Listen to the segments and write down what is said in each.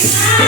Yes.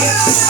Yeah.